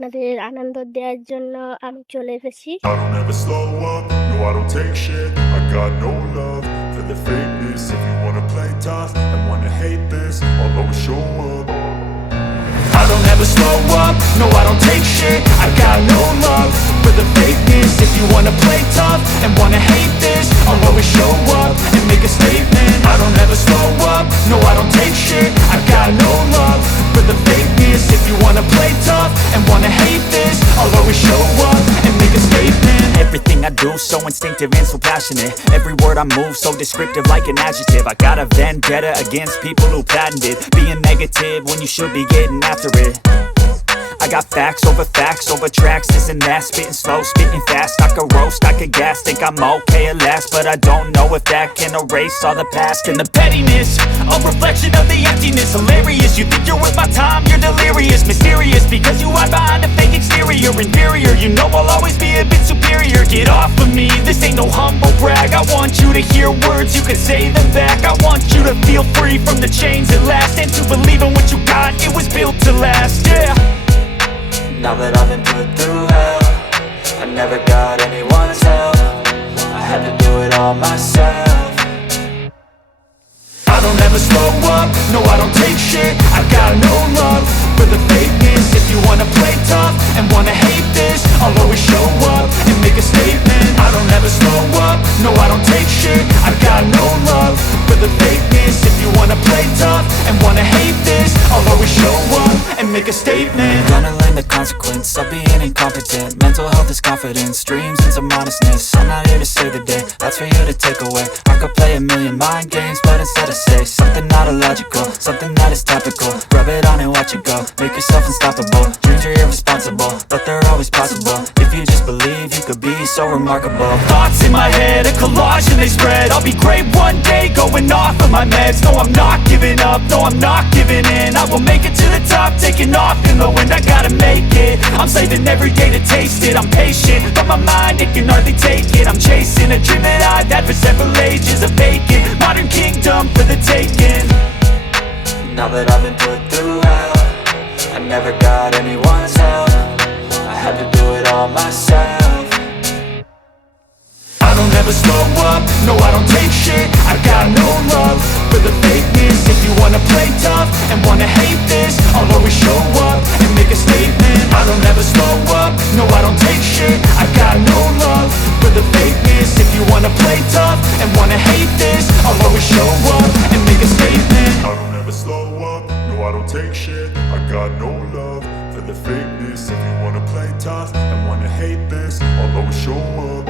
আপনাদের আনন্দ দেওয়ার জন্য আমি চলে এসেছি। I don't ever slow up, no I don't take shit. I got no love for the fakeness. If you wanna play tough and wanna hate this, I'll always show up. I don't ever slow up, no I don't take shit. I got no love for the fakeness. If you wanna play tough and wanna hate this, I'll always show up and make a statement. I don't ever slow up, no I don't take shit. I got no love for the fakeness. If you wanna play tough and wanna hate this, I'll always show up and make a statement. Everything I do so instinctive and so passionate. Every word I move so descriptive like an adjective. I got a vendetta against people who patented being negative when you should be getting after it. I got facts over tracks, this and that. Spitting slow, spitting fast, I could roast, I could gas. Think I'm okay at last, but I don't know if that can erase all the past. And the pettiness, a reflection of the emptiness. Hilarious, you think you're worth my time, you're delirious. Mysterious, because you hide behind a fake exterior. Inferior, you know I'll always be a bit superior. Get off of me, this ain't no humble brag. I want you to hear words, you can say them back. I want you to feel free from the chains that last, and to believe in what you got, it was built to last, yeah. Now that I've been put through hell, I never got anyone's help. I had to do it all myself. I don't ever slow up, no I don't take shit. I got no love for the fakeness. If you wanna play tough and wanna hate this, I'll always show up and make a statement. I don't ever slow up, no I don't take shit. I got no love for the fakeness. If you wanna play tough and wanna hate this, I'll always show up and make a statement. Gonna learn the consequence of being incompetent. Mental health is confidence, dreams and some honestness. I'm not here to save the day, that's for you to take away. I could play a million mind games, but instead I say something not illogical, something that is topical. Rub it on and watch it go, make yourself unstoppable. Dreams are irresponsible, but they're always possible. If you just believe, you could be so remarkable. Thoughts in my head, a collage and they spread. I'll be great one day, going off of my meds. No, I'm not giving up, no, I'm not giving in. I will make it to the top, taking off in the wind. I gotta make it, I'm saving every day to taste it. I'm patient, but my mind, it can hardly take it. I'm chasing a dream that I've had for several ages. A vacant, modern kingdom for the taking. Now that I've been put through hell, I never got anyone's help. I had to do it all myself. I don't ever slow up, no I don't take shit. I got no love for the fakeness. If you wanna play tough and wanna hate this, I'll always show up and make a statement. I don't ever slow up, no I don't take shit. I got no love for the fakeness. If you wanna play tough and wanna hate this, I'll always show up and make a statement. I don't ever slow up, no I don't take shit. I got no love for the fakeness. If you wanna play tough and wanna hate this, I'll always show up.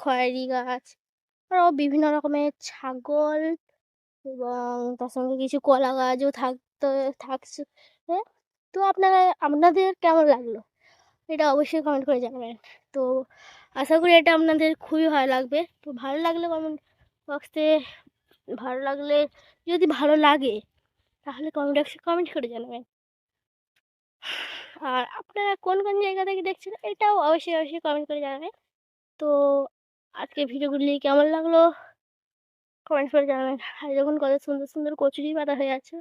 খয়েরি গাছ, আরও বিভিন্ন রকমের ছাগল এবং তার সঙ্গে কিছু কলা গাছও থাকছে। তো আপনাদের কেমন লাগলো এটা অবশ্যই কমেন্ট করে জানাবেন। তো আশা করি এটা আপনাদের খুবই ভালো লাগবে। তো ভালো লাগলে কমেন্ট বক্সে ভালো লাগলে যদি ভালো লাগে তাহলে কমেন্ট বক্সে কমেন্ট করে জানাবেন। আর আপনারা কোন কোন জায়গা থেকে দেখছেন এটাও অবশ্যই কমেন্ট করে জানাবেন। তো আজকের ভিডিওগুলি কেমন লাগলো কমেন্ট করে জানাবেন। আর দেখুন কত সুন্দর সুন্দর কচুরি পাতা হয়ে আছে।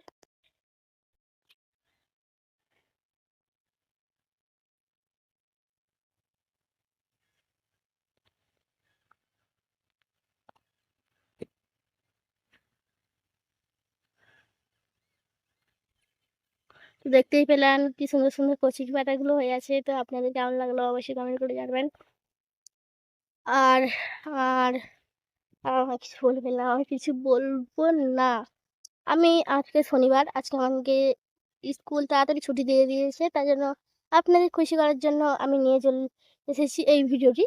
তো দেখতেই পেলেন কি সুন্দর সুন্দর কচুরি পাতাগুলো হয়ে আছে। তো আপনাদের কেমন লাগলো অবশ্যই কমেন্ট করে জানাবেন। আর আর আমার কিছু বলবেন না, আমি কিছু বলবো না। আজকে শনিবার, আজকে আমাকে স্কুল তাড়াতাড়ি ছুটি দিয়ে দিয়েছে, তাই জন্য আপনাদের খুশি করার জন্য আমি নিয়ে চলে এসেছি এই ভিডিওটি।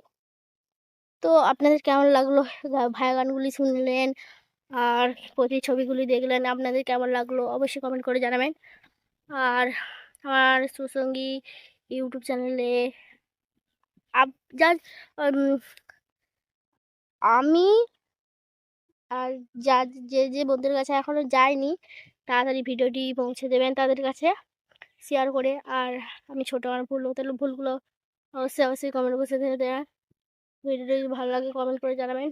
তো আপনাদের কেমন লাগলো ভায়া গানগুলি শুনলেন আর ছবিগুলি দেখলেন, আপনাদের কেমন লাগলো অবশ্যই কমেন্ট করে জানাবেন। আর আমার সুসঙ্গী ইউটিউব চ্যানেলে যা আমি আর যে বন্ধুদের কাছে এখনও যায়নি তাড়াতাড়ি ভিডিওটি পৌঁছে দেবেন তাদের কাছে শেয়ার করে। আর আমি ছোটো আমার ভুল হতে ভুলগুলো অবশ্যই কমেন্ট বক্সে দিয়ে দেবেন। ভিডিওটি যদি ভালো লাগে কমেন্ট করে জানাবেন।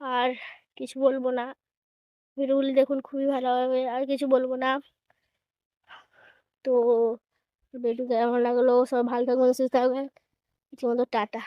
আর কিছু বলবো না, ভিডিওগুলি দেখুন খুবই ভালো হবে, আর কিছু বলবো না। তো ভিডিও কেমন লাগলো, সব ভালো থাকবেন সুস্থ থাকবেন, কিছু মতো টাটা।